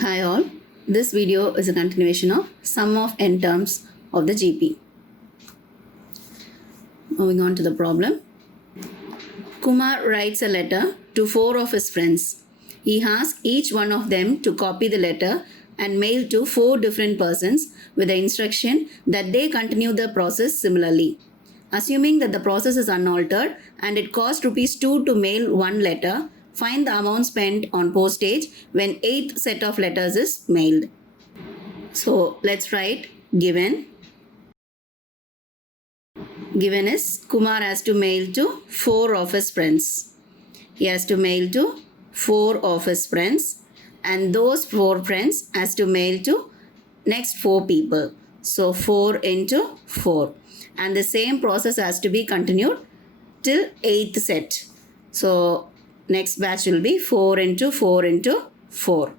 Hi all, this video is a continuation of sum of n terms of the GP. Moving on to the problem. Kumar writes a letter to 4 of his friends. He asks each one of them to copy the letter and mail to 4 different persons with the instruction that they continue the process similarly. Assuming that the process is unaltered and it costs ₹2 to mail one letter, find the amount spent on postage when 8th set of letters is mailed. So let's write given. Given is Kumar has to mail to 4 of his friends. He has to mail to 4 of his friends, and those 4 friends has to mail to next 4 people. So 4 into 4. And the same process has to be continued till 8th set. So next batch will be 4 into 4 into 4.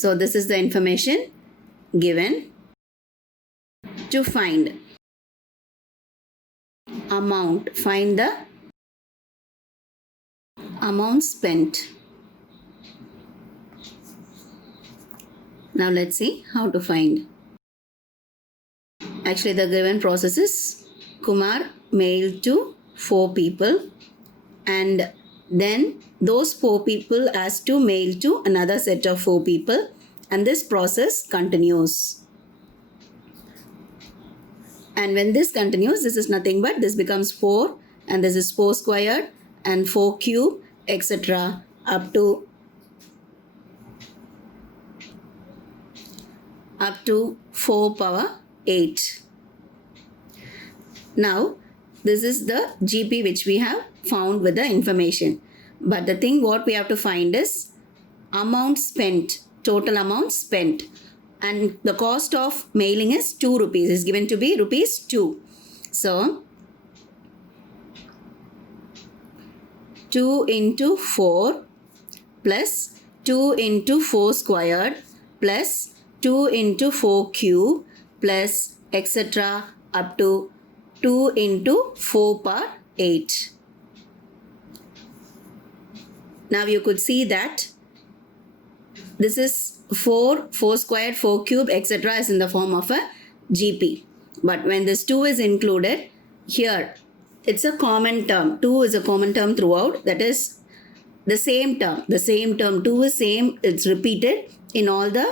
So this is the information given. To find amount, find the amount spent. Now let's see how to find. Actually, the given process is Kumar mailed to 4 people, and then those 4 people has to mail to another set of 4 people, and this process continues. And when this continues, this is nothing but this becomes 4, and this is 4 squared and 4 cube, etc. up to 4 power 8. Now, this is the GP which we have found with the information. But the thing what we have to find is amount spent, total amount spent. And the cost of mailing is 2 rupees, is given to be ₹2. So 2 into 4 plus 2 into 4 squared plus 2 into 4 cube plus etc. up to 2 into 4 power 8. Now you could see that this is 4 squared, 4 cube, etc. is in the form of a GP. But when this 2 is included, here it's a common term. 2 is a common term throughout. That is the same term. The same term. 2 is same. It's repeated in all the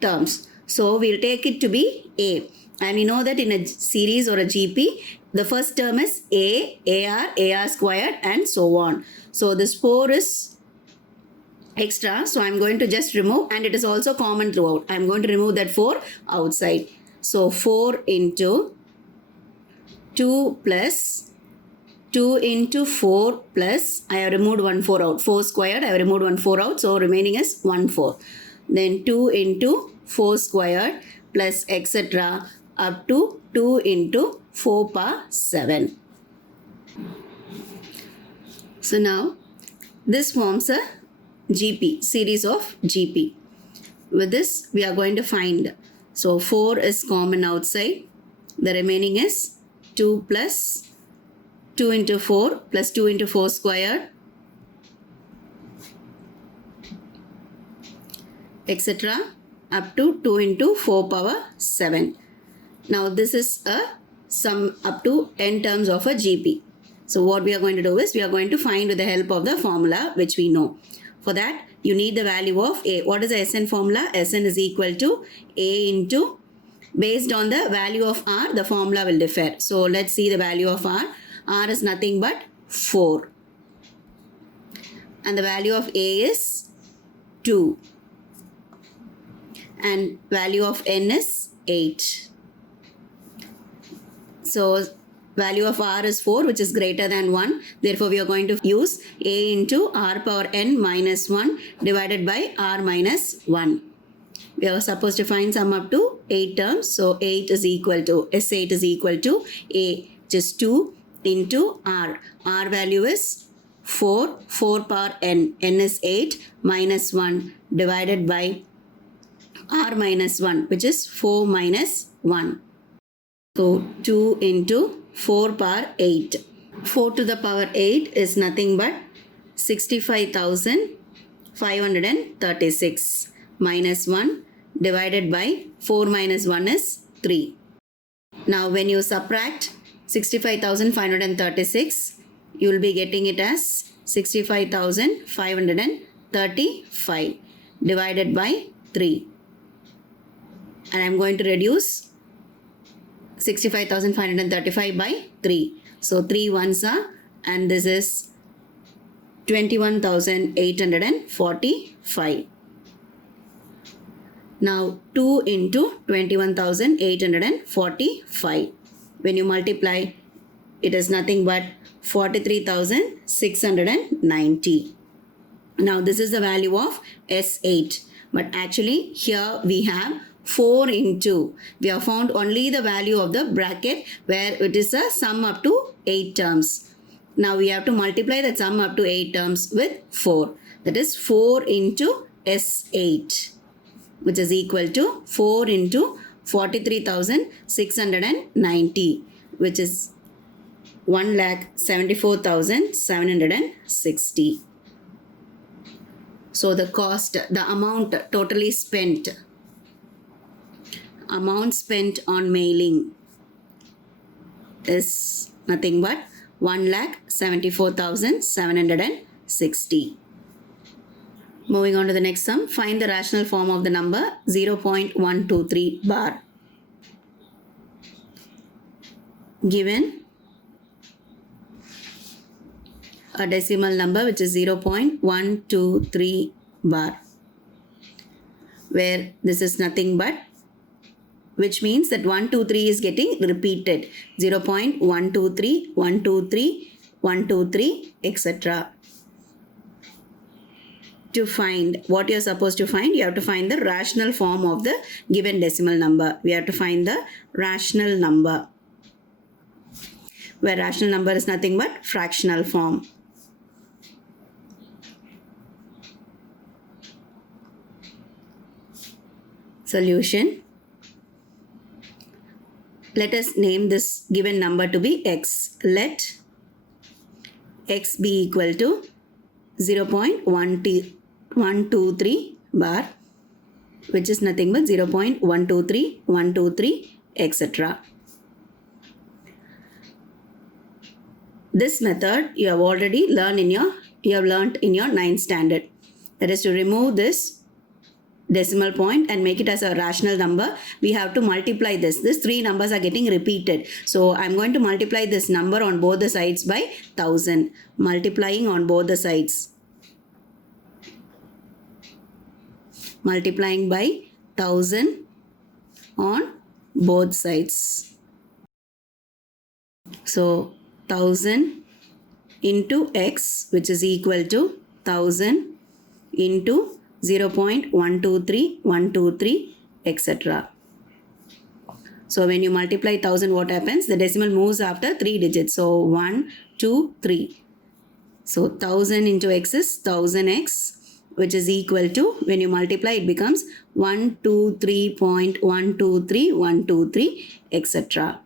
terms. So we'll take it to be A. And we know that in a series or a GP, the first term is A, AR squared, and so on. So this 4 is extra, so I'm going to just remove, and it is also common throughout. I'm going to remove that 4 outside. So 4 into 2 plus 2 into 4 plus, I have removed 1 4 out. 4 squared, I have removed 1 4 out, so remaining is 1 4. Then 2 into 4 squared plus etc. up to 2 into 4 power 7. So now this forms a GP, series of GP. With this, we are going to find. So 4 is common outside. The remaining is 2 plus 2 into 4 plus 2 into 4 squared, etc. up to 2 into 4 power 7. Now this is a sum up to n terms of a GP. So what we are going to do is we are going to find with the help of the formula which we know. For that, you need the value of A. What is the Sn formula? Sn is equal to A into, based on the value of R, the formula will differ. So let's see the value of R. R is nothing but 4. And the value of A is 2. And value of N is 8. So value of R is 4, which is greater than 1. Therefore, we are going to use A into R power n minus 1 divided by R minus 1. We are supposed to find sum up to 8 terms. So 8 is equal to, S8 is equal to A, which is 2 into R. R value is 4 power n. N is 8 minus 1 divided by R minus 1, which is 4 minus 1. So 2 into 4 power 8. 4 to the power 8 is nothing but 65,000 536 minus 1 divided by 4 minus 1 is 3. Now when you subtract 65,536, you will be getting it as 65,535 divided by 3. And I am going to reduce 65,535 by 3. So 3 ones are, and this is 21,845. Now 2 into 21,845. When you multiply, it is nothing but 43,690. Now this is the value of S8. But actually here we have 4 into. We have found only the value of the bracket where it is a sum up to 8 terms. Now we have to multiply that sum up to 8 terms with 4. That is 4 into S8, which is equal to 4 into 43,690, which is 1,74,760. So the cost, the amount totally spent, amount spent on mailing is nothing but 1,74,760. Moving on to the next sum, find the rational form of the number 0.123 bar. Given a decimal number which is 0.123 bar, where this is nothing but, which means that 123 is getting repeated, 0.123, 123, 123, etc. To find what you are supposed to find, you have to find the rational form of the given decimal number. We have to find the rational number, where rational number is nothing but fractional form. Solution. Let us name this given number to be x. Let x be equal to 0.123 bar, which is nothing but 0.123, 123, etc. This method you have already learned in your 9th standard. That is, to remove this decimal point and make it as a rational number, we have to multiply this. These 3 numbers are getting repeated. So I'm going to multiply this number on both the sides by 1000. Multiplying on both the sides. Multiplying by 1000 on both sides. So 1000 into x, which is equal to 1000 into 0.123, 123, etc. So when you multiply 1000, what happens? The decimal moves after 3 digits. So 1, 2, 3. So 1000 into x is 1000x, which is equal to, when you multiply, it becomes 123.123, 123, etc.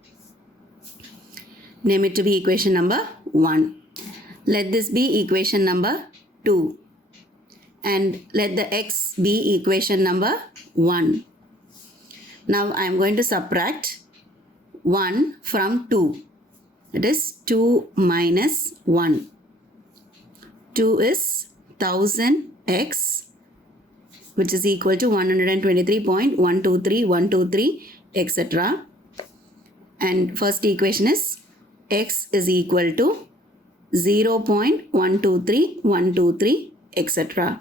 Name it to be equation number 1. Let this be equation number 2. And let the x be equation number 1. Now I am going to subtract 1 from 2. That is 2 minus 1. 2 is 1000x, which is equal to 123.123, 123, etc. And first equation is x is equal to 0.123, 123, etc.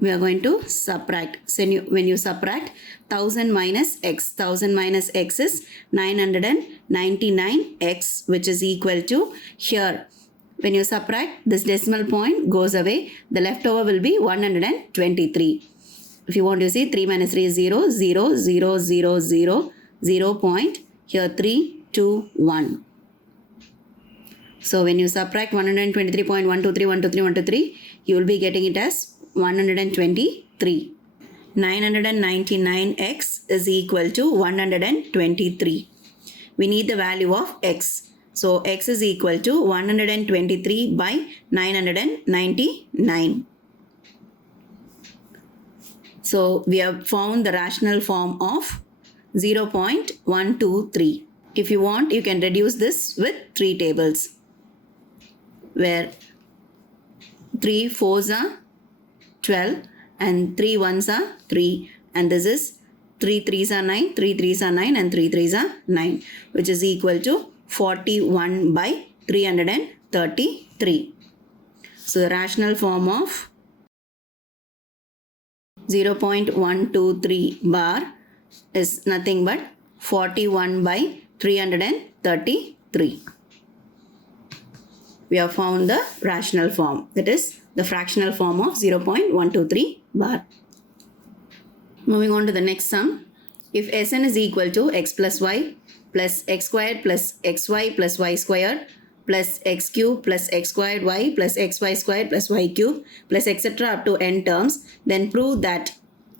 We are going to subtract. So when you subtract 1000 minus x, 1000 minus x is 999x, which is equal to, here when you subtract, this decimal point goes away. The leftover will be 123. If you want to see, 3 minus 3 is 0, 0, 0, 0, 0, 0 point. Here 3, 2, 1. So when you subtract 123.123, 123, 123, you will be getting it as 123. 999x is equal to 123. We need the value of x. So x is equal to 123 by 999. So we have found the rational form of 0.123. If you want, you can reduce this with 3 tables, where 3 fours are 12 and 3 ones are 3, and this is 3 threes are 9, 3 threes are 9 and 3 threes are 9, which is equal to 41 by 333. So the rational form of 0.123 bar is nothing but 41 by 333. We have found the rational form, that is the fractional form of 0.123 bar. Moving on to the next sum. If Sn is equal to x plus y plus x squared plus xy plus y squared plus x cube plus x squared y plus xy squared plus y cube plus etc. up to n terms, then prove that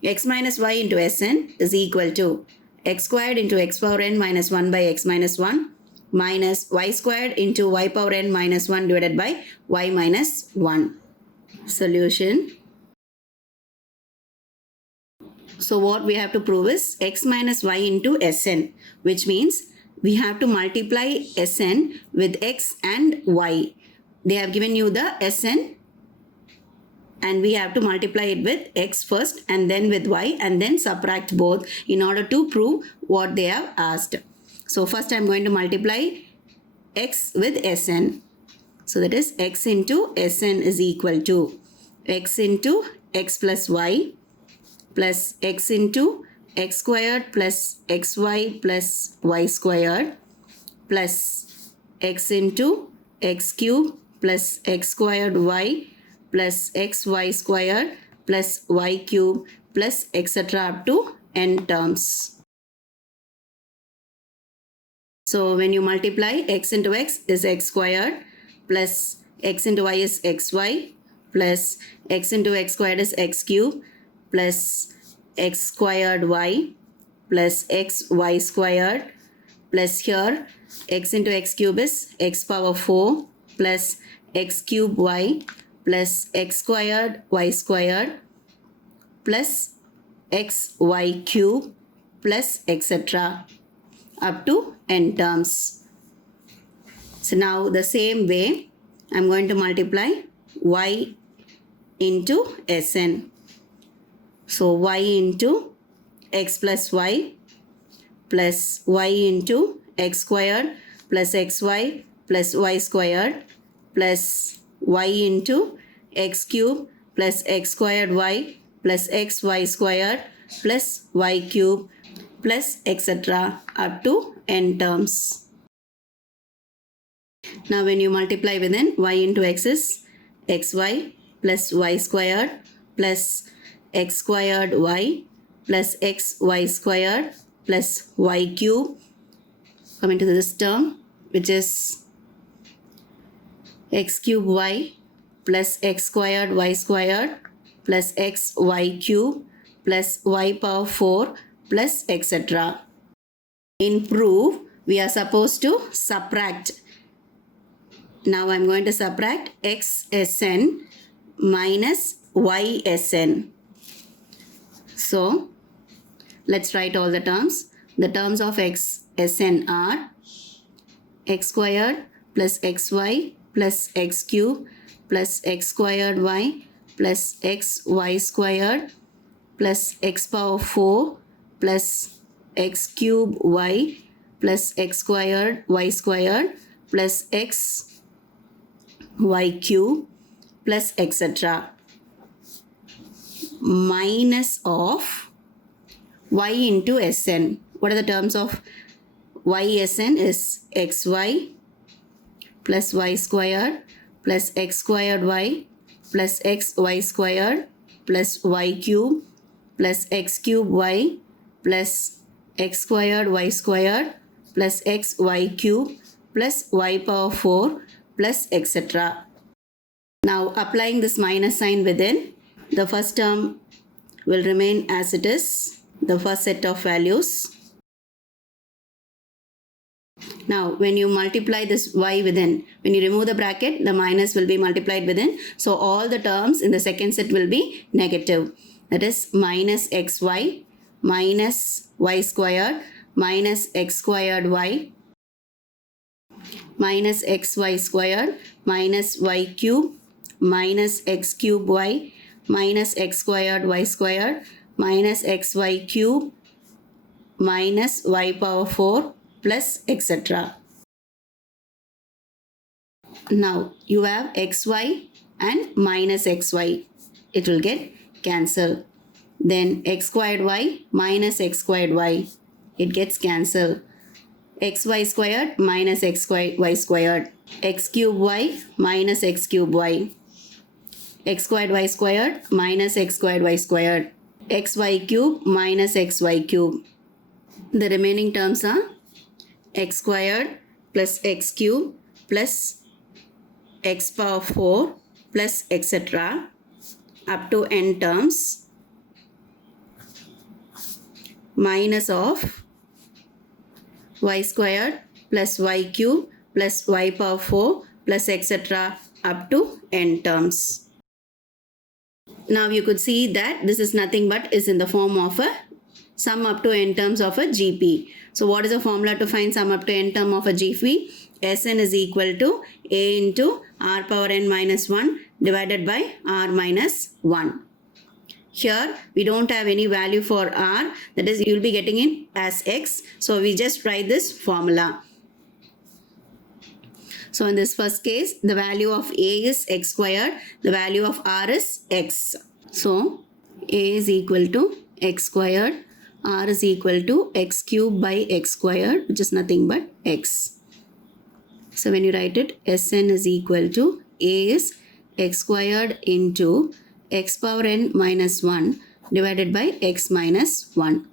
x minus y into Sn is equal to x squared into x power n minus 1 by x minus 1 minus y squared into y power n minus 1 divided by y minus 1. Solution. So what we have to prove is x minus y into Sn, which means we have to multiply Sn with x and y. They have given you the Sn and we have to multiply it with x first and then with y and then subtract both in order to prove what they have asked. So first I am going to multiply x with Sn. So that is x into Sn is equal to x into x plus y plus x into x squared plus xy plus y squared plus x into x cube plus x squared y plus xy squared plus y cube plus etc. up to n terms. So when you multiply x into x is x squared plus x into y is xy plus x into x squared is x cube plus x squared y plus xy squared plus here x into x cube is x power 4 plus x cube y plus x squared y squared plus xy cube plus etc. up to n terms. So now the same way I'm going to multiply y into Sn. So y into x plus y plus y into x squared plus xy plus y squared plus y into x cube plus x squared y plus xy squared plus y cube plus etc. up to n terms. Now when you multiply within, y into x is xy plus y squared plus x squared y plus xy squared plus y cube, coming to this term which is x cube y plus x squared y squared plus xy cube plus y power 4 plus etc. In proof, we are supposed to subtract. Now I am going to subtract xSn minus ysn. So let's write all the terms. The terms of xSn are x squared plus xy plus x cube plus x squared y plus xy squared plus x power 4 plus x cube y plus x squared y squared plus x y cube plus etc. minus of y into Sn. What are the terms of ysn is xy plus y squared plus x squared y plus xy squared plus y cube plus x cube y plus x squared y squared plus xy cube plus y power 4 plus etc. Now applying this minus sign within, the first term will remain as it is, the first set of values. Now, when you multiply this y within, when you remove the bracket, the minus will be multiplied within. So, all the terms in the second set will be negative. That is minus xy minus y squared minus x squared y minus xy squared minus y cube minus x cube y minus x squared y squared minus xy cube minus y power 4 plus etc. Now you have xy and minus xy. It will get cancelled. Then x squared y minus x squared y. It gets cancelled. Xy squared minus x squared y squared. X cube y minus x cube y. X squared y squared minus x squared y squared. Xy cube minus xy cube. The remaining terms are x squared plus x cube plus x power 4 plus etc. up to n terms minus of y squared plus y cube plus y power 4 plus etc. up to n terms. Now you could see that this is nothing but is in the form of a sum up to n terms of a GP. So what is the formula to find sum up to n term of a GP? Sn is equal to a into r power n minus 1 divided by r minus 1. Here we don't have any value for r, that is you will be getting it as x. So we just write this formula. So in this first case, the value of a is x squared, the value of r is x. So a is equal to x squared, r is equal to x cubed by x squared, which is nothing but x. So when you write it, Sn is equal to a is x squared into x power n minus 1 divided by x minus 1.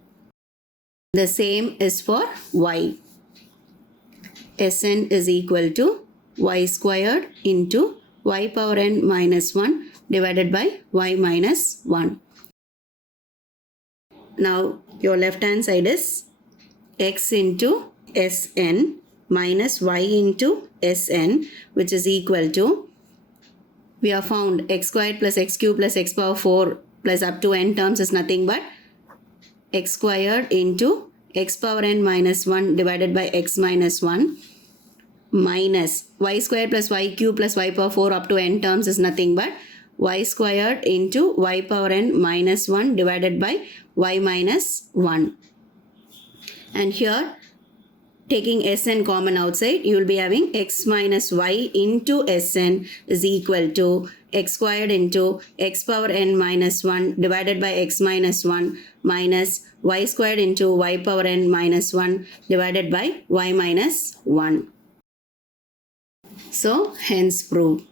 The same is for y. Sn is equal to y squared into y power n minus 1 divided by y minus 1. Now your left hand side is x into Sn minus y into Sn, which is equal to, we have found x squared plus x cube plus x power 4 plus up to n terms is nothing but x squared into x power n minus 1 divided by x minus 1 minus y squared plus y cube plus y power 4 up to n terms is nothing but y squared into y power n minus 1 divided by y minus 1. And here, taking Sn common outside, you will be having x minus y into Sn is equal to x squared into x power n minus 1 divided by x minus 1 minus y squared into y power n minus 1 divided by y minus 1. So, hence proved.